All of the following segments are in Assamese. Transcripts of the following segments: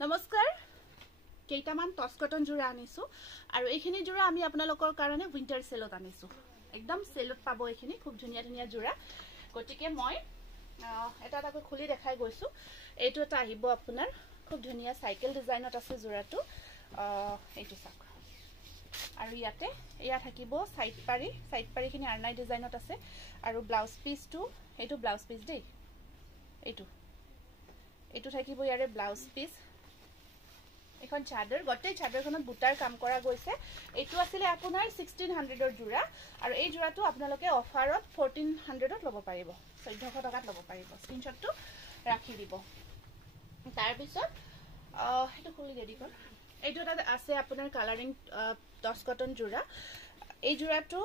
নমস্কাৰ কেইটামান টস কটন জোৰা আনিছো আৰু এইখিনি জোৰা আমি আপোনালোকৰ কাৰণে উইন্টাৰ সেলত আনিছো একদম সেলত পাব এইখিনি খুব ধুনিয়া ধুনিয়া জোৰা গটিকে মই এটা এটা খুলি দেখাই গৈছো এইটো এটা আহিব আপোনাৰ খুব ধুনিয়া সাইকেল ডিজাইনত আছে জোৰাটো এইটো চাক আৰু ইয়াতে এয়া থাকিব সাইড পাৰি খিনি আৰনাই ডিজাইনত আছে আৰু ব্লাউজ পিসটো এইটো ব্লাউজ পিস দেই এইটো থাকিব ইয়াৰে ব্লাউজ পিস এখন চাদৰ গটে চাদৰখনত বুটাৰ কাম কৰা গৈছে এইটো আছিল আপোনাৰ 1600 ৰ জোৰা আৰু এই জোৰাটো আপোনালোকে অফাৰত 1400 ত ল'ব পাৰিব 1400 টকাত ল'ব পাৰিব স্ক্ৰিনশ্বটটো ৰাখি দিব তাৰ পিছত এটো খুলি ৰেডি কৰ এইটো এটা আছে আপোনাৰ কালাৰিং টস কটন জোৰা এই জোৰাটো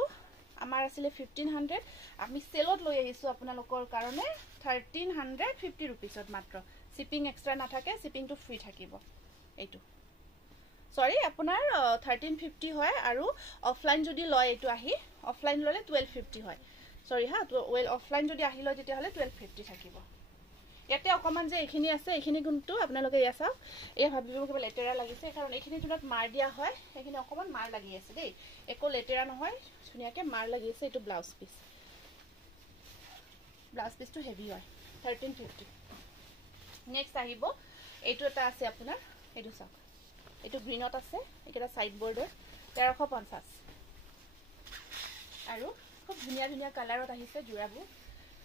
আমাৰ আছিল 1500 আমি সেলত লৈ আহিছো আপোনালোকৰ কাৰণে 1350 रुपीसত মাত্ৰ শিপিং এক্সট্ৰা নাথাকে শিপিংটো ফ্ৰী থাকিব এইটো সৰি আপোনাৰ 1350 হয় আৰু অফলাইন যদি লয় এইটো আহি অফলাইন ললে 1250 হয় সৰি হা তো ওয়েল অফলাইন যদি আহি লয় তেতিয়া হলে 1250 থাকিব ইয়াতে অকমান যে এইখিনি আছে এইখিনি কিন্তু আপোনালোকে ইয়া চাও এই ভাবিব কিবা লেটেৰা লাগিছে কাৰণ এইখিনি তুলত মাৰ দিয়া হয় এইখিনি অকমান মাৰ লাগি আছে দেই একো লেটেৰা নহয় ধুনিয়াকে মাৰ লাগি আছে এইটো ব্লাউজ পিসটো হেভি হয় 1350 নেক্সট আহিব এইটো এটা আছে আপোনাৰ এইটো চাওক এইটো গ্ৰীনত আছে এটা সাইড বৰ্ডাৰ 1350 আৰু খুব ধুনিয়া ধুনিয়া কালাৰত আহিছে জোৰাবোৰ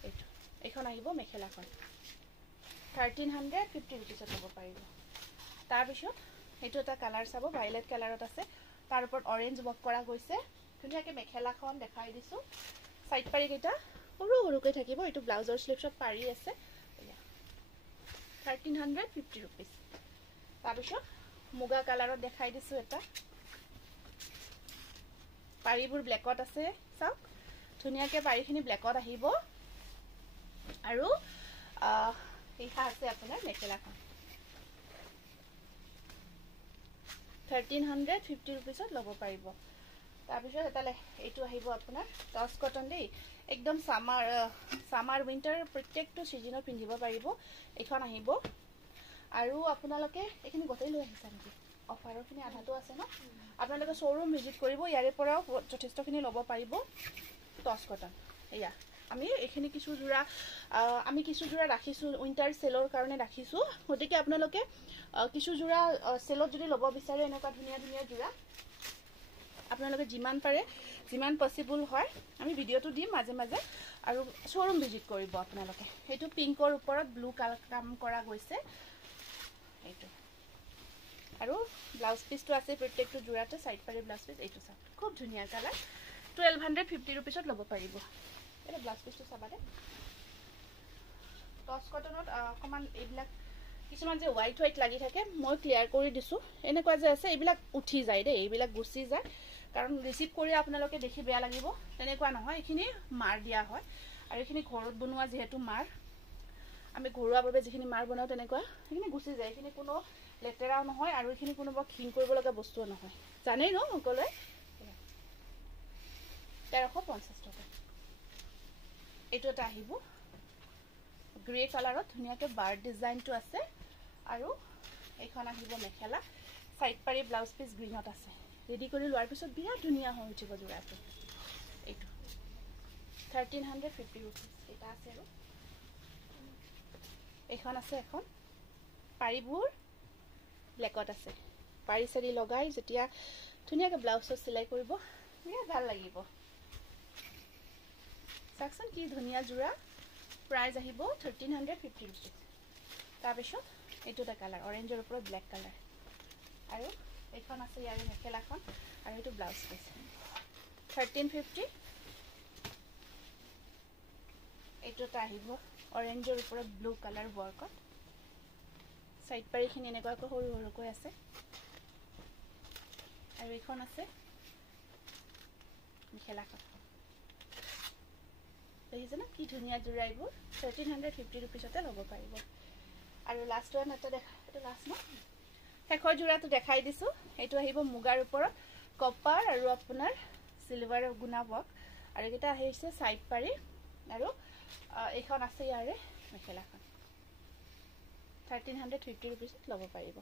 এইটো এখন আহিব মেখেলাখন 1350 रुपीसত ল'ব পাৰিব তাৰ পিছত এইটো এটা কালাৰ চাব ভায়োলেট কালাৰত আছে তাৰ ওপৰত অৰেঞ্জ ওয়াৰ্ক কৰা গৈছে ধুনিয়াকে মেখেলাখন দেখাই দিছো সাইড পাৰি কেটা সৰু সৰুকৈ থাকিব এইটো ব্লাউজৰ স্লিভছত পাৰি আছে 1350 रुपीस তাৰ পিছত মুগা কালাৰত দেখাই দিছো এটা পাৰিবোৰ ব্ল্যাকত আছে চাওক ধুনিয়াকে পাৰিখিনি ব্ল্যাকত আহিব আৰু এইটা আছে আপোনাৰ মেখেলাখন 1350 रुपीसত ল'ব পাৰিব তাৰ পিছত এটা এইটো আহিব আপোনাৰ টস কটন দেই একদম সামাৰ উইন্টাৰ প্ৰত্যেকটো সিজনত পিন্ধিব পাৰিব এখন আহিব আৰু আপোনালোকে এখিনি গতেই লৈ আহিছা নেকি অফাৰৰখিনি আধাটো আছে ন আপোনালোকে শোৰুম ভিজিট কৰিব ইয়াৰে পৰাও যথেষ্টখিনি ল'ব পাৰিব টস কটন এয়া আমি এখিনি কিছু জোৰা ৰাখিছো উইন্টাৰ সেলৰ কাৰণে ৰাখিছো গতিকে আপোনালোকে কিছু জোৰা সেলত যদি ল'ব বিচাৰে এনেকুৱা ধুনিয়া ধুনিয়া জোৰা আপোনালোকে যিমান পাৰে যিমান পসিবল হয় আমি ভিডিওটো দিম মাজে মাজে আৰু শোৰুম ভিজিট কৰিব আপোনালোকে এইটো পিংকৰ ওপৰত ব্লু কালাৰ কাম কৰা গৈছে এইটো আৰু ব্লাউজ পিসটো আছে প্ৰত্যেকটো জোৰাতে সাইড পাৰি ব্লাউজ পিস এইটো চাওক খুব ধুনিয়া কালাৰ 1250 रुपीसত ল'ব পাৰিব এটা ব্লাউজ পিসটো চাবাৰে টস কটনত কমান এইবিলাক কিছুমান যে হোৱাইট লাগি থাকে মই ক্লিয়াৰ কৰি দিছো এনেকুৱা যে আছে এইবিলাক উঠি যায় দেই এইবিলাক গুছি যায় কাৰণ ৰিসিভ কৰি আপোনালোকে দেখি বেয়া লাগিব তেনেকুৱা নহয় এখিনি মাৰ দিয়া হয় আৰু এখিনি ঘৰত বনোৱা যেহেতু মাৰ আমি ঘৰুৱাভাৱে যিখিনি মাৰ বনাও তেনেকুৱা এখিনি গুছি যায় এখিনি কোনো লেটেৰাও নহয় আৰু এখিনি কোনো খিং কৰিব লগা বস্তু নহয় জানেই ন সকলোৱে 1350 টকা এইটো এটা আহিব গ্ৰে কালাৰত ধুনিয়াকে বাৰ ডিজাইনটো আছে আৰু এইখন আহিব মেখেলা সাইড পাৰি ব্লাউজ পিস গ্ৰীনত আছে ৰেডি কৰি লোৱাৰ পিছত বিয়া ধুনিয়া হৈ উঠিব জোৰাটো এইটো 1350 रुपीस এটা আছে আৰু এখন আছে এখন পাৰিবোৰ ব্ল্যাকত আছে পাৰি সৰি লগাই যেতিয়া ধুনিয়াকে ব্লাউজৰ সিলাই কৰিব বিয়া ভাল লাগিব সাকচন কি ধুনিয়া জোৰা প্ৰাইস আহিব 1350 रुपीस তাৰ পিছত এইটো এটা কালাৰ অৰেঞ্জৰ ওপৰত ব্ল্যাক কালাৰ আৰু এইখন আছে ইয়াৰে মেখেলাখন আৰু এইটো ব্লাউজ পিস 1350 এইটো এটা আহিব অৰেঞ্জৰ ওপৰত ব্লু কালাৰ ওয়াৰ্কত সাইড পাৰিখিনি এনেকুৱাকৈ সৰু সৰুকৈ আছে আৰু এইখন আছে মেখেলাখন দেখিছেনে কি ধুনিয়া জোৰা এইবোৰ 1350 रुपीसতে ল'ব পাৰিব আৰু লাষ্ট ওয়ান এটা দেখা এটা লাষ্ট ন শেষৰ জোৰাটো দেখাই দিছো এইটো আহিব মুগাৰ ওপৰত কপাৰ আৰু আপোনাৰ সিলভাৰ গুনা ওয়াৰ্ক আৰু এটা আহিছে সাইড পাৰি আৰু এইখন আছে ইয়াৰে মেখেলাখন 1350 रुपीस ল'ব পাৰিব